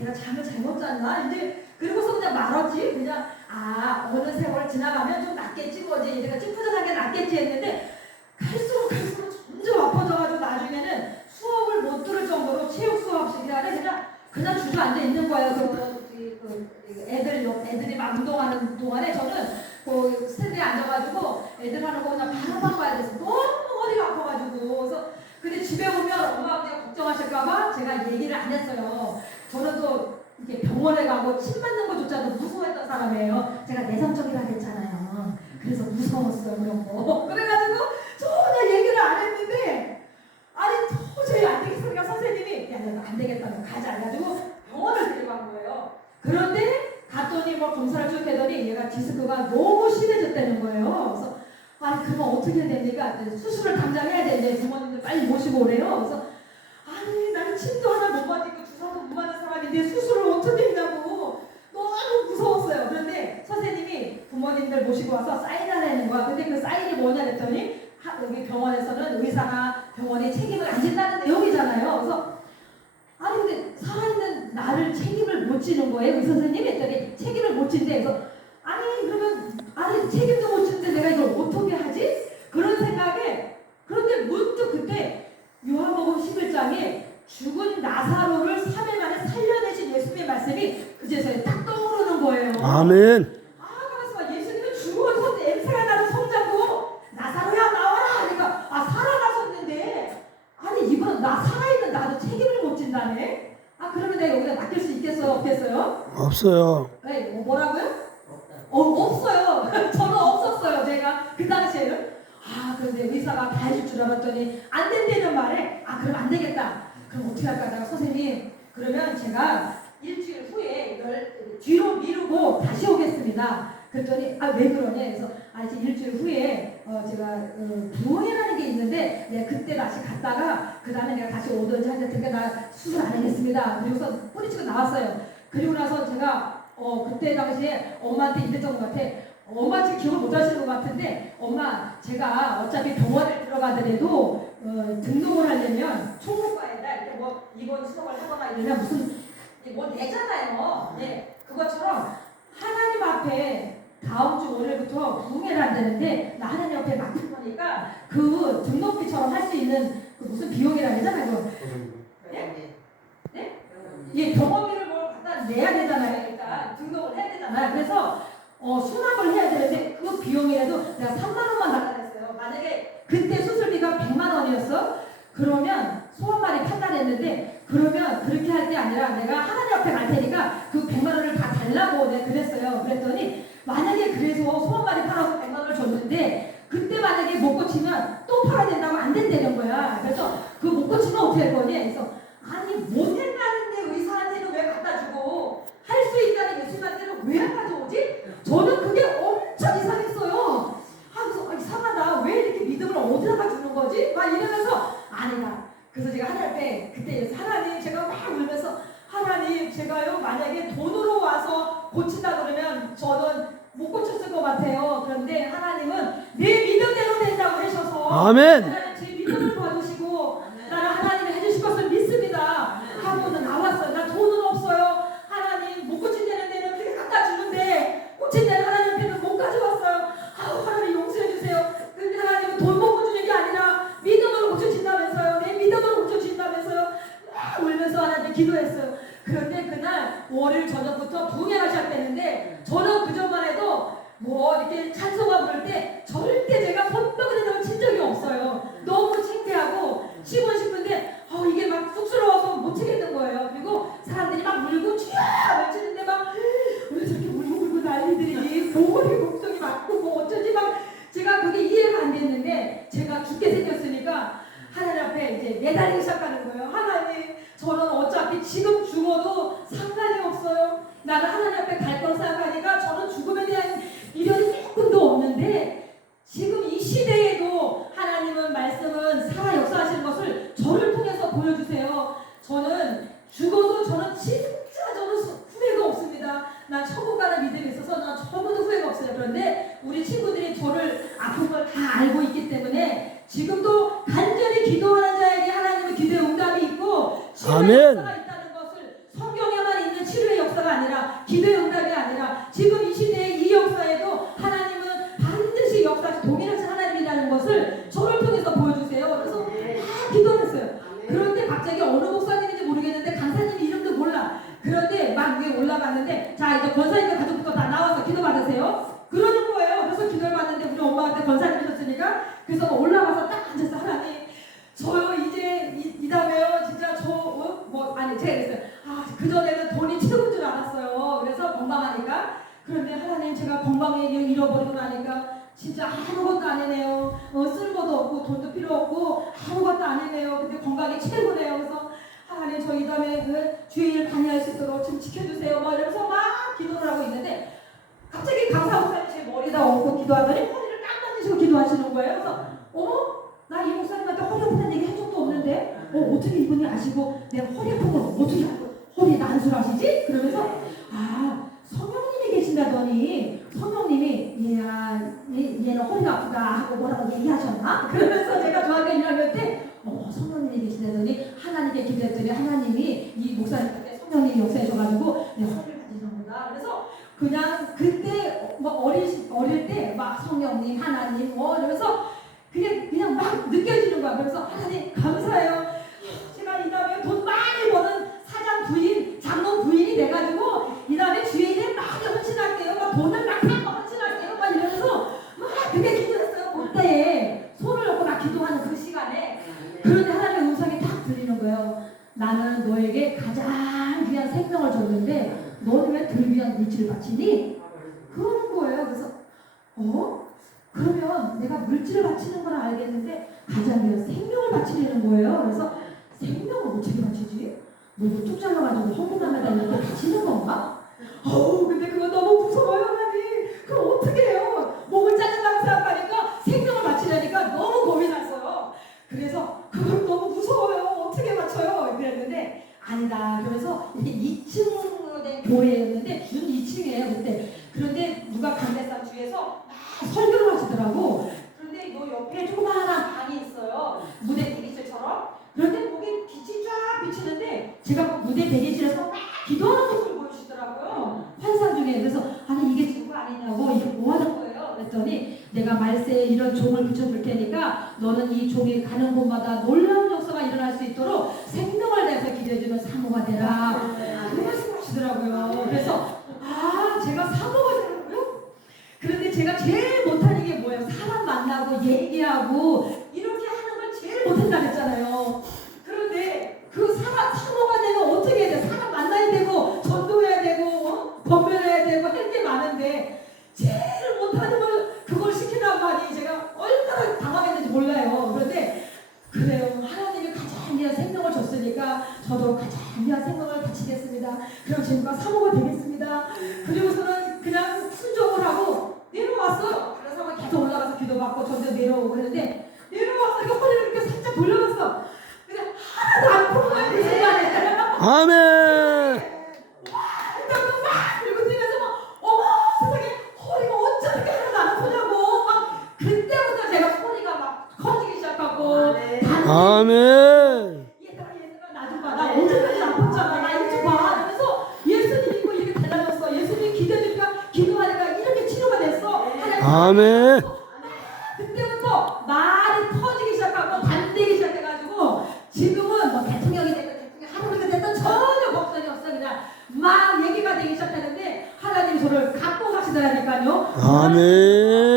내가 잠을 잘못 잤나? 이제 그리고서 그냥 말았지. 그냥 어느 세월 지나가면 좀 낫겠지 뭐지. 내가 찌푸전한 게 낫겠지 했는데 갈수록 점점 아파져가지고 나중에는 수업을 못 들을 정도로 체육 수업 시간에 그냥 주저앉아 있는 거예요. 애들이 막 운동하는 동안에 저는 그 스탠드에 앉아가지고 애들 하는 거 그냥 바라만 봐야 돼서 너무 어디가 아파가지고. 그래서 근데 집에 오면 엄마 아버지가 걱정하실까봐 제가 얘기를 안 했어요. 저는 또 이렇게 병원에 가고 침 맞는 거조차도 무서워했던 사람이에요. 제가 내성적이라 했잖아요. 그래서 무서웠어요 그런 거. 그래가지고 전혀 얘기를 안 했는데 도저히 안 되겠으니까 선생님이 야 너 안 되겠다 너 가자 해가지고 병원을 데리고 간 거예요. 그런데 갔더니 뭐 검사를 쭉 했더니 얘가 디스크가 너무 심해졌다는 거예요. 그래서 그러면 어떻게 해야 됩니까? 수술을 당장 해야 되는데 부모님들 빨리 모시고 오래요. 그래서 나는 침도 하나 못 맞고 주사도 못 맞는 사람인데 수술을 어떻게 했냐고 너무 무서웠어요. 그런데 선생님이 부모님들 모시고 와서 사인하라는 거야. 근데 그 사인이 뭐냐 했더니 여기 병원에서는 의사나 병원이 책임을 안 진다는 내용이잖아요. 그래서 근데 살아있는 나를 책임을 못 지는 거예요. 의 선생님이 했더니 책임을 못 진대. 그래서 그러면 책임도 못 지는데 내가 이걸 어떻게 하지? 그런 생각에 그런데 문득 그때 요한복음 11장에 죽은 나사로를 3일 만에 살려내신 예수님의 말씀이 그제서야 딱 떠오르는 거예요. 아멘. 그래서 예수님은 죽어서 냄새가 나는 성장도 나사로야 나와라 하니까 살아나셨는데 이건 나 살아있는 나도 책임을 못 진다네. 그러면 내가 여기다 맡길 수 있겠어요? 없겠어요? 없어요. 네, 뭐라고요? 없어요. 저는 없었어요. 제가 그 당시에는. 그런데 의사가 다 해줄 줄 알았더니 안 된다는 말에 그럼 안 되겠다. 그럼 어떻게 할까? 내가 선생님 그러면 제가 일주일 후에 이걸 뒤로 미루고 다시 오겠습니다. 그랬더니 왜 그러냐? 그래서 이제 일주일 후에 제가 부흥회라는 게 있는데 내가 그때 다시 갔다가 그 다음에 내가 다시 오든지 하여튼 나 수술 안 하겠습니다. 그리고서 뿌리치고 나왔어요. 그리고 나서 제가 그때 당시에 엄마한테 이랬던 것 같아. 엄마 지금 기억 못 하시는 것 같은데 엄마 제가 어차피 병원에 들어가더라도 등록을 하려면 총무과에다 이렇게 뭐 입원 수업을 하거나 이러면 무슨 뭐 내잖아요. 네, 그것처럼 하나님 앞에 다음 주 월요일부터 부흥회를 한다는데 나 하나님 앞에 맡길 거니까 그 등록비처럼 할 수 있는 그 무슨 비용이라 하잖아요. 네? 네? 예, 병원비를 뭘 갖다 내야 되잖아요. 일단 등록을 해야 되잖아요. 그래서 수납을 해야 되는데 그 비용이라도 내가 3만 원만 달라 그랬어요. 만약에 그때 수술비가 100만 원이었어? 그러면 소아말이 판단했는데 그러면 그렇게 할 게 아니라 내가 하나님 앞에 갈 테니까 그 100만 원을 다 달라고 내가 그랬어요. 그랬더니 만약에 그래서 소아말이 팔아서 100만 원을 줬는데 그때 만약에 못 고치면 또 팔아야 된다고 안 된다는 거야. 그래서 그 못 고치면 어떻게 할 거니? 그래서 못 된다는데 의사한테는 왜 갖다 주고 할 수 있다는 예수님한테는 왜 안 가져오지? 저는 그게 엄청 이상했어요. 그래서 이상하다. 왜 이렇게 믿음을 어디다가 주는 거지? 막 이러면서 아니다. 그래서 제가 하나님 앞에 그때 하나님 제가 막 울면서 하나님 제가요 만약에 돈으로 와서 고친다 그러면 저는 못 고쳤을 것 같아요. 그런데 하나님은 내 믿음대로 된다고 하셔서 아멘. 하나님 제 믿음을 봐주시고 나는 하나님이 해주실 것을 믿습니다. 하고는 나왔어요. 나 돈은 없어요. 하나님 못 고친다는 데는 그렇게 갖다 주는데 고친다는 하나님 앞에는 못 가져왔어요. 하나님 용서해 주세요. 근데 하나님은 돈 먹고 주는 게 아니라 믿음으로 고쳐진다면서요. 내 믿음으로 고쳐진다면서요. 울면서 하나님 기도했어요. 그런데 그날 월요일 저녁부터 부흥회가 시작됐는데 저는 그전만 해도 뭐 이렇게 찬송가 부를 때 절대 제가 손뼉을 친 적이 없어요. 너무 창피하고 쉬고 싶은데 이게 막 쑥스러워서 못 치겠는 거예요. 그리고 사람들이 막 울고 주여 외치는데 막 왜 저렇게 울고 난리들이 보고리 걱정이 많고 뭐 어쩌지 막 제가 그게 이해가 안 됐는데 제가 죽게 생겼으니까 하나님 앞에 이제 매달리기 시작하는 거예요. 하나님 저는 어차피 지금 죽어도 상관이 없어요. 나는 하나님 앞에 갈 걸 생각하니까 저는 죽음에 대한 미련이 조금도 없는데 지금 이 시대에도 하나님은 말씀은 살아 역사하시는 것을 저를 통해서 보여주세요. 저는 죽어도 저는 진짜 저는 후회가 없습니다. 난 천국 가는 믿음이 있어서 난 전부도 후회가 없어요. 그런데 우리 친구들이 저를 아픈 걸 다 알고 있기 때문에 지금도 간절히 기도하는 자에게 하나님의 기도의 응답이 있고 아멘. 있다는 것을 성경에만 있는 아니라 기도의 응답이 아니라 지금 이 시대의 이 역사에도 하나님은 반드시 역사 동일하신 하나님이라는 것을 저를 통해서 보여주세요. 그래서 다 기도를 했어요. 그런데 갑자기 어느 목사님인지 모르겠는데 강사님 이름도 몰라. 그런데 막 위에 올라갔는데 자 이제 권사님과 가족부터 다 나와서 기도 받으세요. 그러는 거예요. 그래서 기도를 받는데 우리 엄마한테 권사님이셨으니까 그래서 올라가서 딱 앉아서 하나님 저요 이제 이 다음에요 진짜 아니 제가 그랬어요. 그전에는 돈이 최고인 줄 알았어요. 그래서 건강하니까 그런데 하나님 제가 건강을 잃어버리고 나니까 진짜 아무것도 아니네요. 쓸 것도 없고 돈도 필요 없고 아무것도 아니네요. 근데 건강이 최고네요. 그래서 하나님 저 이 다음에 주일 다녀야 수 있도록 좀 지켜주세요. 막 이러면서 막 기도를 하고 있는데 갑자기 강사 목사님 제 머리에다 얹고 기도하더니 허리를 딱 만드시고 기도하시는 거예요. 그래서 어머? 나 이 목사님한테 허리 아프다는 얘기 한 적도 없는데 어떻게 이분이 아시고 내가 허리 아픈 걸 어떻게 알고 허리 난술하시지? 그러면서 성령님이 계신다더니 성령님이 얘는 허리가 아프다 하고 뭐라고 얘기하셨나? 그러면서 제가 중학교 1학년 때 성령님이 계신다더니 하나님께 기도했더니 하나님이 이 목사님한테 성령님이 역사하셔가지고 내 허리를 가지는구나. 그래서 그냥 그때 어릴 때 막 성령님 하나님 이러면서 그냥 막 느껴지는 거야. 그래서 하나님 감사해요. 제가 이 다음에 돈 많이 버는 사장 부인, 장로 부인이 돼가지고 이 다음에 주에 일에 많이 헌신할게요. 막 돈을 막 헌신할게요. 막 이러면서 막 그게 기도했어요. 그때에 손을 놓고 막 기도하는 그 시간에 그런데 하나님의 음성이 딱 들리는 거예요. 나는 너에게 가장 귀한 생명을 줬는데 너는 왜 덜 귀한 물질을 바치니? 그러는 거예요. 그래서 그러면 내가 물질을 바치는 건 알겠는데 가장 귀한 생명을 바치려는 거예요. 그래서 생명을 어떻게 바치지? 너무 뚝 잘라가지고 허무남에다 이렇게 바치는 건가? 근데 그거 너무 무서워요, 하나님. 그럼 어떻게 해요? 몸을 자른다고 생각하니까 생명을 바치려니까 너무 겁이 났어요. 그래서 그걸 너무 무서워요. 어떻게 바쳐요? 그랬는데 아니다. 그래서 이게 2층으로 된 교회였는데 준 2층이에요 그때. 그런데 누가 강대상 주에서 설교를 하시더라고. 그런데 요 옆에 조그마한 방이 있어요. 무대 대기실처럼. 그런데 거기 빛이 쫙 비치는데 제가 무대 대기실에서 막 기도하는 모습을 보여주시더라고요. 환상 중에. 그래서 아니 이게 증거 아니냐고 이게 뭐 하는 거예요? 그랬더니 내가 말세에 이런 종을 붙여줄 테니까 너는 이 종이 가는 곳마다 놀라운 역사가 일어날 수 있도록 생명을 내서 기도해주면 사모가 되라. 그 말씀하시더라고요. 그래서 제가 사모가 되라고요? 그런데 제가 제일 못하는 게 뭐예요? 사람 만나고 얘기하고 이렇게 하는 걸 제일 못한다 그랬잖아요. 그런데 그 사모가 되면 어떻게 해야 돼? 사람 만나야 되고 전도해야 되고 권면해야 되고 할 게 많은데 제일 못하는 걸 그걸 시키란 말이 제가 얼마나 당황했는지 몰라요. 그런데 그래요. 하나님이 가장 귀한 생명을 줬으니까 저도 가장 귀한 생명을 바치겠습니다. 그럼 제가 사모가 되겠습니다. 그리고서는 그냥 순종을 하고 내려왔어요. 그래서 계속 올라가서 기도받고 저도 내려오고 그랬는데 내려와서 이렇게 허리를 이렇게 살짝 돌려봤어. 근데 하나도 안 아픈 거예요. 그 순간에. 아멘. 그리고 뛰면서 세상에 허리가 어쩜 이렇게 하나도 안 아프냐고 막 그때부터 제가 소리가 막 커지기 시작하고 아멘. 얘들아 나 좀 봐. 나 어제까지 아팠잖아. 나 이거 좀 봐. 그래서 예수님 믿고 이렇게 달라졌어. 예수님 기도해주니까 기도하니까 이렇게 치료가 됐어. 아멘. 그때부터 말이 터지기 시작하고 반대기 시작해가지고 지금은 대통령이 됐든 하나님이 됐든 전혀 걱정이 없어. 그냥 막 얘기가 되기 시작하는데 하나님이 저를 갖고 가시더라니까요. 아멘.